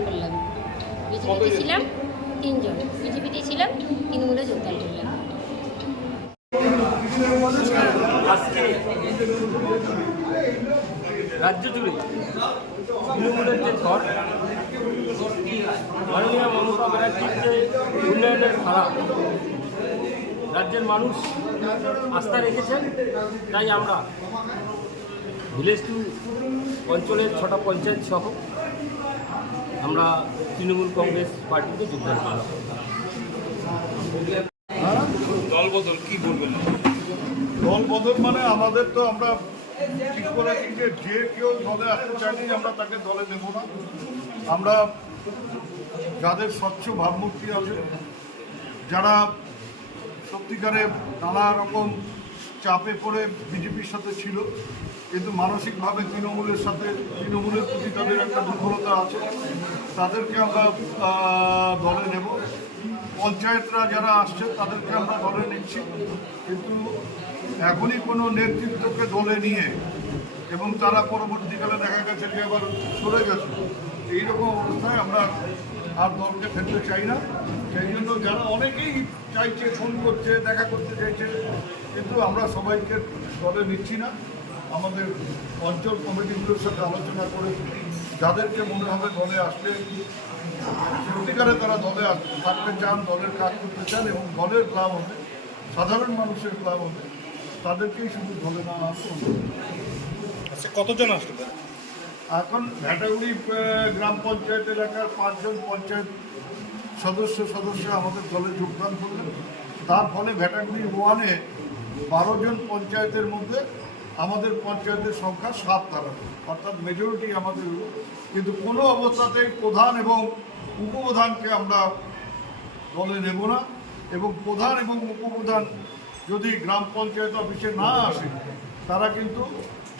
করলাম বিজেপিতে ছিলাম তিনজন। বিজেপিতে ছিলাম তৃণমূলে যোগদান করলাম রাজ্য জুড়ে তৃণমূলের যে ঝড় মাননীয় মমতা ব্যানার্জির যে উন্নয়নের ধারা রাজ্যের মানুষ আস্থা রেখেছেন তাই আমরা ভিলেজ টু অঞ্চলের ছটা পঞ্চায়েত সহ আমরা তৃণমূল কংগ্রেস পার্টিতে যোগদান করলাম। দলবদল কি বলবেন? দল বদল মানে আমাদের তো আমরা ঠিক করেছি যে যে কেউ দলে আসতে চাইনি আমরা তাকে দলে নেব না। আমরা যাদের স্বচ্ছ ভাবমূর্তি আছে যারা সত্যিকারে নানা রকম চাপে পড়ে বিজেপির সাথে ছিল। কিন্তু মানসিকভাবে তৃণমূলের সাথে, তৃণমূলের প্রতি তাদের একটা দুর্বলতা আছে। তাদেরকে আমরা দলে নেব। পঞ্চায়েতরা যারা আসছে, তাদেরকে আমরা দলে নিচ্ছি। কিন্তু এখনই কোনো নেতৃত্বকে দলে নিয়ে, এবং তারা পরবর্তীকালে দেখা গেছে যে আবার সরে গেছে। এইরকম অবস্থায় আমরা আর দলকে ফেলতে চাই না। সেই জন্য যারা অনেকেই চাইছে, ফোন করছে, দেখা করতে চাইছে, কিন্তু আমরা সবাইকে দলে নিচ্ছি না। আমাদের অঞ্চল কমিটিগুলোর সাথে আলোচনা করে যাদেরকে মনে হবে দলে আসলে সত্যিকারে তারা দলে থাকতে চান, দলের কাজ করতে চান এবং দলের লাভ হবে, সাধারণ মানুষের লাভ হবে, তাদেরকেই শুধু দলে না আসতে আচ্ছা কতজন আসবে এখন ভ্যাটাগুড়ি গ্রাম পঞ্চায়েত এলাকার পাঁচজন পঞ্চায়েত সদস্য সদস্য আমাদের দলে যোগদান করলেন। তার ফলে ভ্যাটাগুড়ি ওয়ানে বারো জন পঞ্চায়েতের মধ্যে আমাদের পঞ্চায়েতের সংখ্যা সাত দাঁড়াবে অর্থাৎ মেজরিটি আমাদের কিন্তু কোনো অবস্থাতেই প্রধান এবং উপপ্রধানকে আমরা দলে নেব না এবং প্রধান এবং উপপ্রধান যদি গ্রাম পঞ্চায়েত অফিসে না আসে, তারা কিন্তু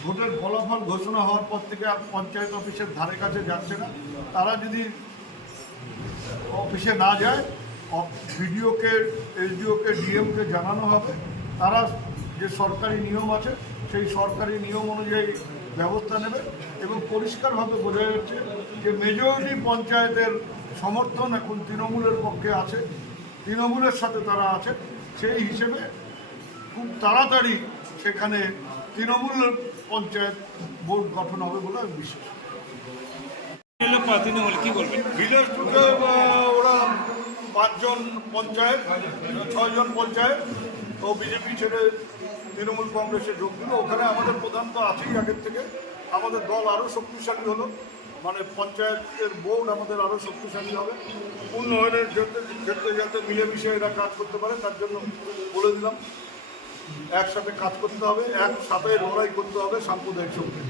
ভোটের ফলাফল ঘোষণা হওয়ার পর থেকে আর পঞ্চায়েত অফিসের ধারে কাছে যাচ্ছে না। তারা যদি অফিসে না যায় বিডিওকে এসডিওকে, ডিএমকে জানানো হবে। তারা যে সরকারি নিয়ম আছে, সেই সরকারি নিয়ম অনুযায়ী ব্যবস্থা নেবে এবং পরিষ্কারভাবে বোঝা যাচ্ছে যে মেজরিটি পঞ্চায়েতের সমর্থন এখন তৃণমূলের পক্ষে আছে। তৃণমূলের সাথে তারা আছে। সেই হিসেবে খুব তাড়াতাড়ি সেখানে তৃণমূলের পঞ্চায়েত বোর্ড গঠন হবে বলে আমি বিশ্বাস তৃণমূল কি বলবেন? ভিলেজ ওরা পাঁচজন পঞ্চায়েত ছয়জন পঞ্চায়েত ও বিজেপি ছেড়ে তৃণমূল কংগ্রেসে যোগ দিল ওখানে আমাদের প্রধান তো আছেই আগের থেকে। আমাদের দল আরও শক্তিশালী হলো। মানে পঞ্চায়েতের বোর্ড আমাদের আরও শক্তিশালী হবে। উন্নয়নের ক্ষেত্রে যাতে মিলেমিশে এরা কাজ করতে পারে তার জন্য বলে দিলাম। একসাথে কাজ করতে হবে একসাথে লড়াই করতে হবে সাম্প্রদায়িক শক্তি